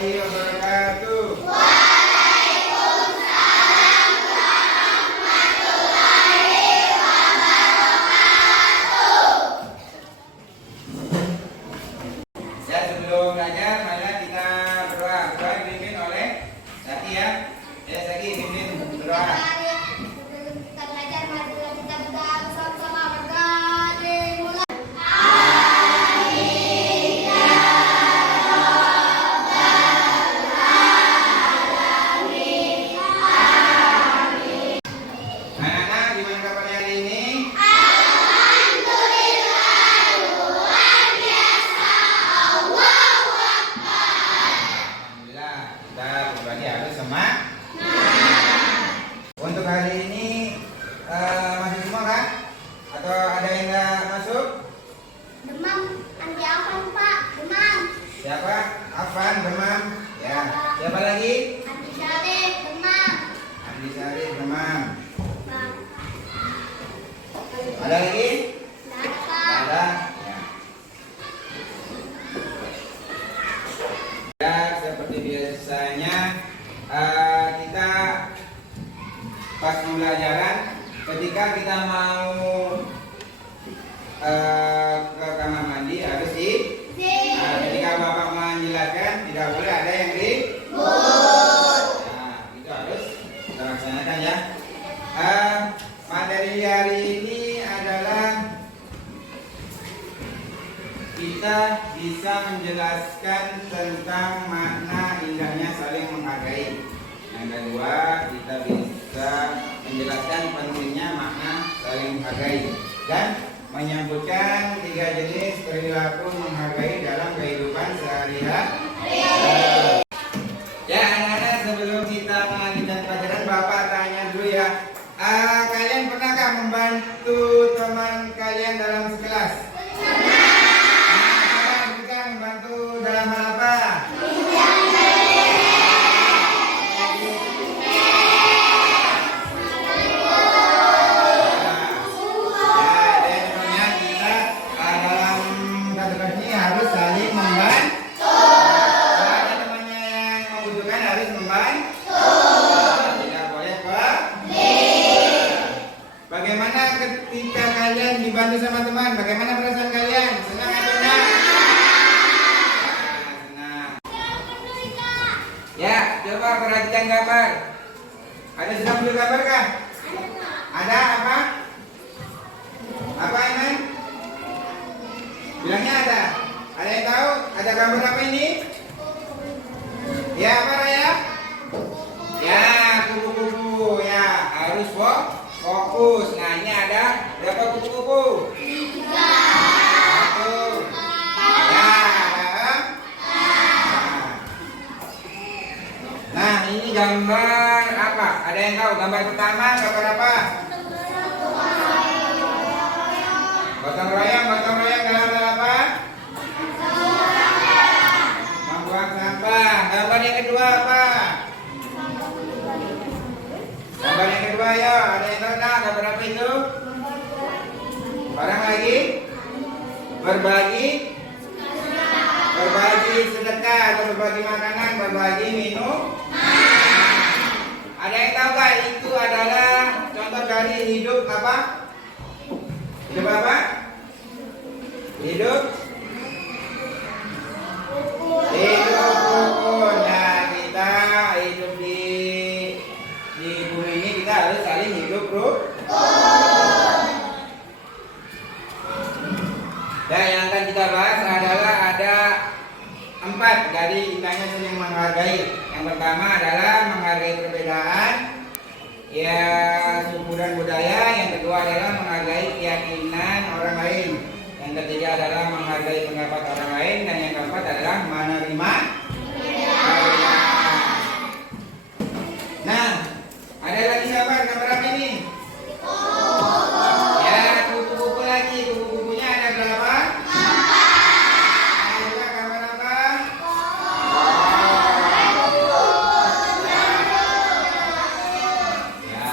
warahmatullahi wabarakatuh. Ya, sebelum belajar, marilah kita berdoa. Doa dipimpin oleh Zaki ya. Ya, Zaki pimpin berdoa. Kita belajar, marilah kita berdoa bersama-sama. Berdoa dimulai. Anak-anak, gimana kabarnya hari ini? Alhamdulillah, kita berbagi harus semangat. Untuk hari ini masih semua kan? Atau ada yang nggak masuk? Demam, anti apa Pak? Demam. Siapa? Afan, demam. Ya. Siapa lagi? Anti Syarif, demam. Andi Sari, demam. Bang. Ada lagi? Nggak Nggak ada. ada. Ya. Ya, seperti biasanya kita pas pembelajaran ketika kita mau ke kamar mandi harus di ketika Bapak menjelaskan tidak boleh ada yang di nah, itu harus kita laksanakan ya. Materi hari ini adalah kita bisa menjelaskan tentang makna indahnya saling menghargai. Yang kedua, kita bisa menjelaskan pentingnya makna saling menghargai dan menyebutkan 3 jenis perilaku menghargai dalam kehidupan sehari-hari. Ya anak-anak, sebelum kita melanjutkan pelajaran, Bapak tanya dulu ya. Kalian pernahkah membantu teman kalian dalam sekelas? Kita membantu dalam hal apa? Bagaimana ketika kalian dibantu sama teman? Bagaimana perasaan kalian? Senang atau enggak? Senang. Ya, coba perhatikan gambar. Ada sedang beli gambar kah? Ada apa? Apa Iman? Bilangnya ada. Ada yang tahu? Ada gambar apa ini? Ya, apa Raya? Ya, kupu-kupu. Ya, harus fokus. Nah, ini ada berapa kupu-kupu? 3. 1. Ya, ada. Nah, ini gambar apa? Ada yang tahu? Gambar pertama gambar apa? Gotong royong dalam hal apa? Membuang sampah. Gambar yang kedua apa? Gambar yang kedua ya, ada yang tahu nak gambar apa itu? Orang lagi berbagi sedekah atau berbagi makanan, berbagi minum. Ada yang tahu gak itu adalah contoh dari hidup apa? Hidup apa? Hidup rukun. Nah, kita hidup di bumi ini kita harus saling hidup dan yang akan kita bahas adalah ada 4 dari indahnya saling menghargai. Yang pertama adalah menghargai perbedaan ya, suku dan budaya. Yang kedua adalah menghargai keyakinan orang lain. Yang ketiga adalah menghargai pendapat orang lain. Dan yang keempat adalah menerima perbedaan. Nah, ada lagi gambar apa ini? Ya, kupu-kupu lagi. Kupu-kupunya ada berapa? 4. Ada juga gambar apa? Ya.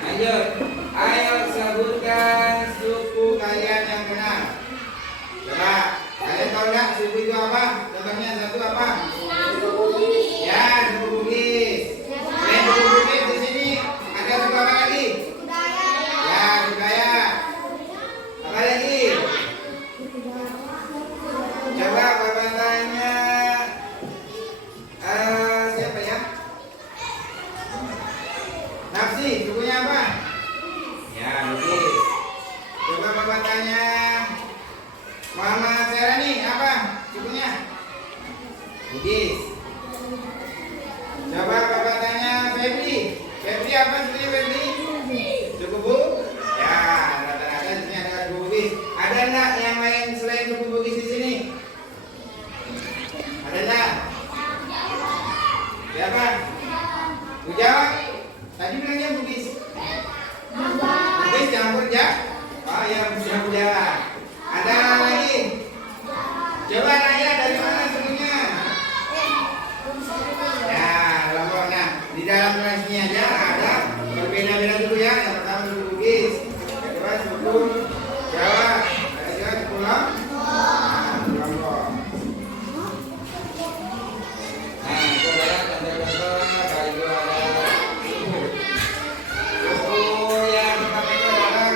Lanjut. Ayo sebutkan suku kalian yang benar. Coba, kalian tahu nggak suku itu apa? Mama Sarah nih apa sukunya? Bugis. Coba Bapak tanya Febri. Febri apa sukunya Febri? Suku Bu? Ya, rata-rata di sini ada suku Bugis. Ada enggak yang lain selain suku Bugis di sini? Ada enggak? Siapa? Bu Jawa? Tadi bilangnya Bugis. Bugis campur ya? Oh ya, Bu Jawa. Ada lagi? Coba Raya dari mana sukunya? Ya, Lombok. Nah, di dalam kelasnya aja ada berbeda-beda dulu ya. Yang pertama suku Bugis, yang kedua suku Jawa, yang ketiga suku Lombok. Nah, itu adalah contoh-contoh dari dua ada suku yang pertama itu adalah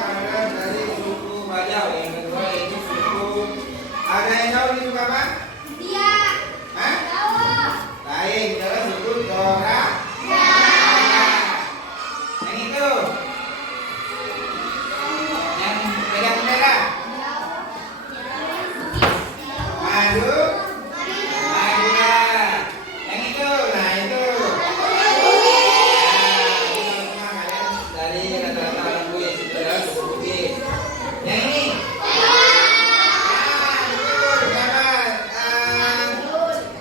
dari suku Bajau, yang kedua itu suku. Ada yang tahu ini suku apa? Dia. Hah? Jawa. Lain, adalah suku Dora. Yang itu, yang pegang bendera, madu, Madura. Yang itu, nah itu. Nah, kalian dari rata-rata orang Bugis itu adalah suku Bugis. Yang ini, betul.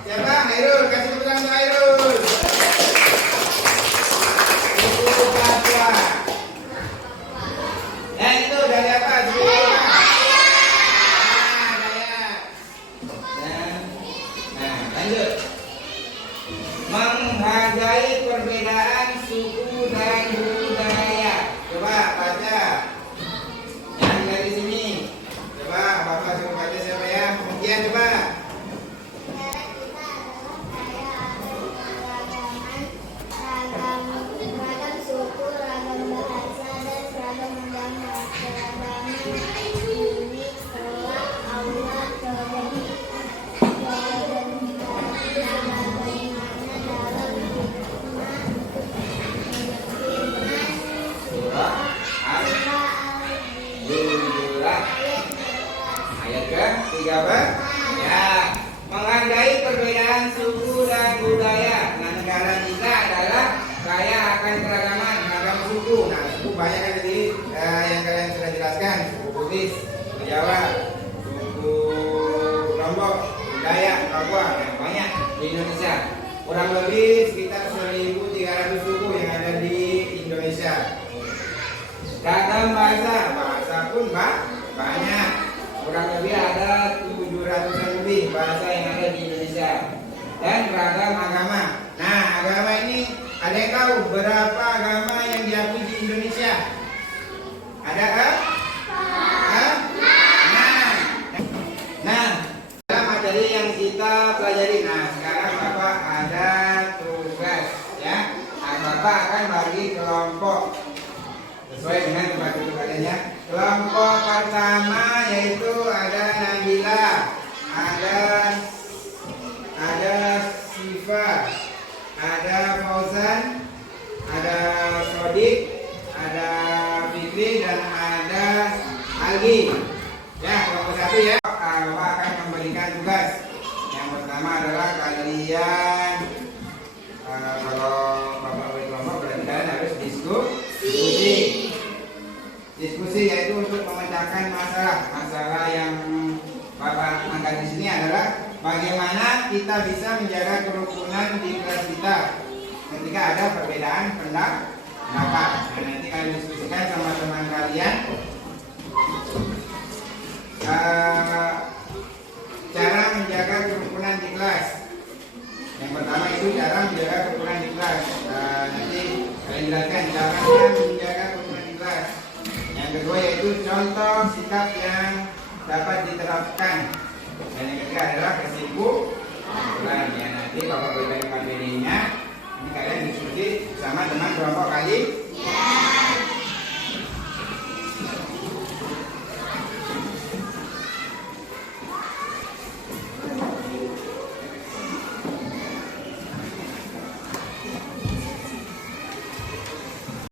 Siapa? Hairul. Kasih tepuk tangan untuk Hairul. Suku Papua. Yang itu dari apa? Suku apa? Dayak. Nah, lanjut. Menghargai perbedaan suku dan budaya. Coba baca. Yang dari sini. Coba Bapak suruh baca siapa ya? Kemudian coba. Ragam suku, ragam bahasa, dan seragam agama. Keragaman ini kelak Allah terbagi bagaimana dalam Surah Al-Baqarah ayat ke-13. Ya, menghargai perbedaan suku dan budaya. Nah, negara kita adalah kaya akan keragaman, ragam suku. Nah, suku banyak kan tadi yang kalian sudah jelaskan. Suku Bugis, suku Jawa, suku Lombok, Dayak, Papua, yang banyak di Indonesia. Kurang lebih sekitar 1.300 suku yang ada di Indonesia. Ragam bahasa pun banyak. Kurang lebih ada 700-an lebih bahasa yang ada di Indonesia. Dan ragam agama. Nah, agama ini ada yang tahu berapa agama yang diakui di Indonesia? Ada kan? Nah, dalam materi yang kita pelajari. Nah, sekarang Bapak ada tugas ya. Nah, Bapak akan bagi kelompok sesuai dengan tempat duduk kalian ya. Kelompok pertama yaitu ada Nabila, ada Siva, ada Fauzan, ada Sodik, ada Fikri, dan ada Algi. Ya, kelompok satu ya. Bapak akan memberikan tugas. Yang pertama adalah kalian kalau Bapak beri kelompok berarti kalian harus diskusi yaitu untuk memecahkan masalah yang Bapak angkat di sini adalah bagaimana kita bisa menjaga kerukunan di kelas kita ketika ada perbedaan pendapat. Nah, nanti kalian diskusikan sama teman kalian cara menjaga kerukunan di kelas. Yang pertama itu cara menjaga kerukunan di kelas. Nanti kalian jelaskan caranya menjaga kerukunan di kelas. Yang kedua yaitu contoh sikap yang dapat diterapkan. Dan yang ketiga adalah kesimpulan. Ya, nanti Bapak berikan materinya. Ini kalian diskusi sama teman kelompok kali.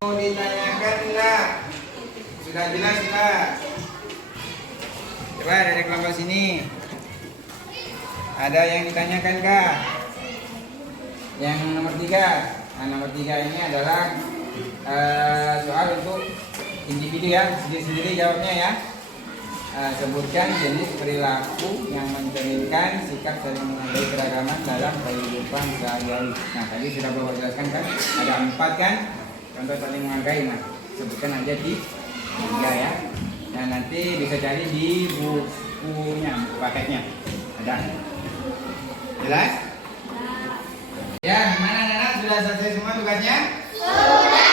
Mau ditanyakan enggak? Sudah jelas enggak? Coba dari kelompok sini. Ada yang ditanyakan kah? Yang nomor 3. Nah, nomor 3 ini adalah soal untuk individu ya, sendiri-sendiri jawabnya ya. Sebutkan jenis perilaku yang mencerminkan sikap saling menghargai keragaman dalam kehidupan sehari-hari. Nah, tadi sudah Bapak jelaskan kan, ada 4 kan contoh saling menghargai. Nah, sebutkan aja di 3 ya. Nah, nanti bisa cari di bukunya, buku paketnya ada. Jelas? Ya, gimana anak-anak, sudah selesai semua tugasnya? Sudah.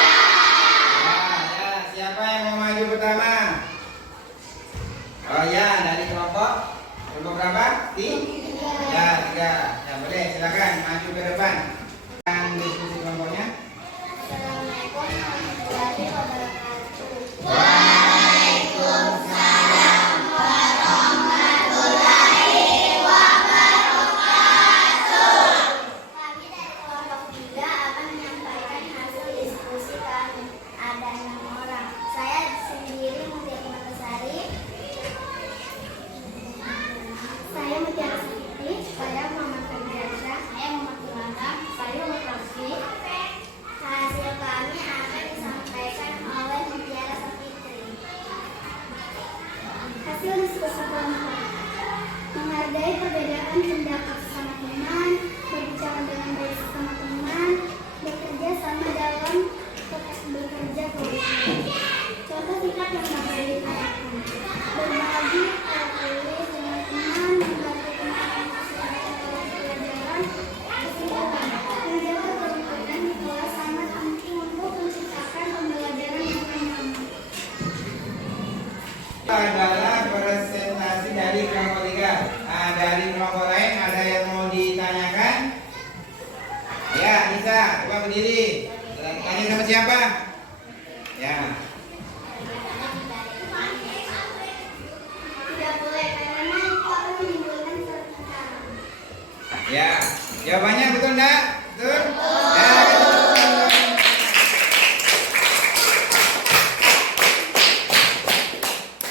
Ya, siapa yang mau maju pertama? Oh ya, dari kelompok berapa? 3. Ya, 3. Ya, boleh, silakan maju ke depan. Dan diskusi kelompoknya. Assalamualaikum warahmatullahi wabarakatuh. Waalaikumsalam warahmatullahi wabarakatuh. Kami dari kelompok 3 akan menyampaikan hasil diskusi kami. Ada 6 orang. Saya sendiri Mutiara Kumatasari. Saya Mutiara Siti. Saya Muhammad Fabiansyah. Saya Muhammad Ilham. Saya Muhammad Raffi. Hasil kami akan disampaikan oleh Mutiara Safitri. Hasil diskusi kelompok. Menghargai perbedaan pendapat sesama teman, berbicara dengan baik sesama teman, bekerja sama dalam bekerja kolektif. Contoh sikap yang dapat diterapkan: berbagi tulis dengan teman, membantu teman menyelesaikan pelajaran, kesimpulan, menjaga kerukunan di kelas sangat penting untuk menciptakan pembelajaran yang nyaman. Adalah presentasi dari kelompok 3. Nah, dari kelompok lain ada yang mau ditanyakan? Ya, Nisa, coba berdiri. Tanya sama siapa? Ya. Tidak boleh karena itu akan menimbulkan pertengkaran. Ya, jawabannya betul enggak? Betul? Ya, betul.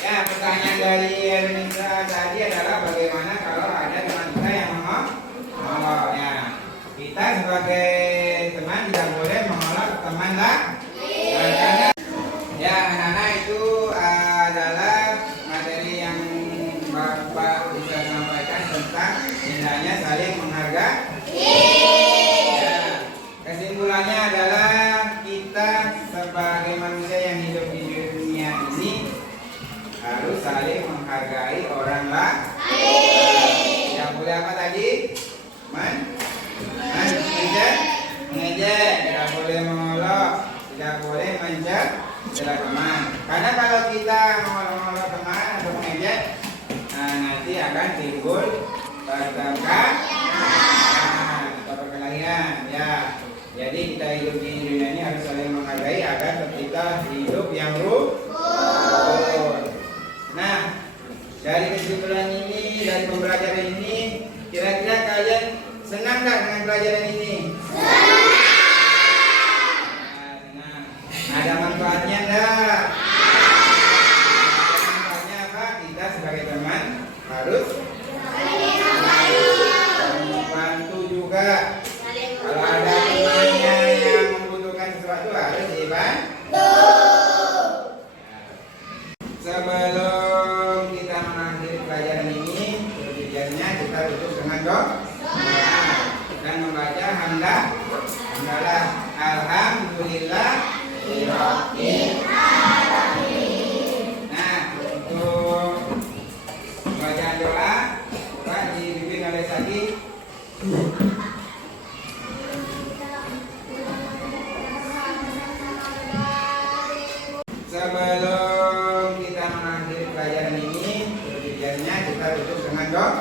Ya, pertanyaan dari Ernisa tadi adalah bagaimana kalau ada teman kita yang mengolok ya. Kita sebagai teman tidak boleh mengolok teman lah. Karena ya, anak-anak itu adalah materi yang Bapak bisa sampaikan tentang indahnya saling menghargai. Ya, kesimpulannya adalah kita sebagai manusia yang hidup di dunia ini harus saling menghargai orang lain. Yang boleh apa tadi? Mengejek, tidak boleh mengolok, tidak boleh mencela teman. Karena kalau kita mengolok teman atau mengejek, nanti akan timbul pertengkaran atau perkelahian. Ya, jadi kita hidup di dunia ini harus saling menghargai agar kita hidup yang rukun. Nah, dari kesimpulan ini, dari pembelajaran ini, kira-kira kalian senang nggak dengan pelajaran ini? Senang. Ada manfaatnya enggak? Manfaatnya apa? Kita sebagai teman harus membantu juga. Kalau ada temannya yang membutuhkan sesuatu harus dibantu. Sebelum kita mengakhiri pelajaran ini, selanjutnya kita tutup dengan doa dan membaca hamdalah. Alhamdulillah. Nah, untuk bacaan doa Pak dipimpin oleh Sadi. Sebelum kita mengakhiri pelajaran ini, selanjutnya kita tutup dengan doa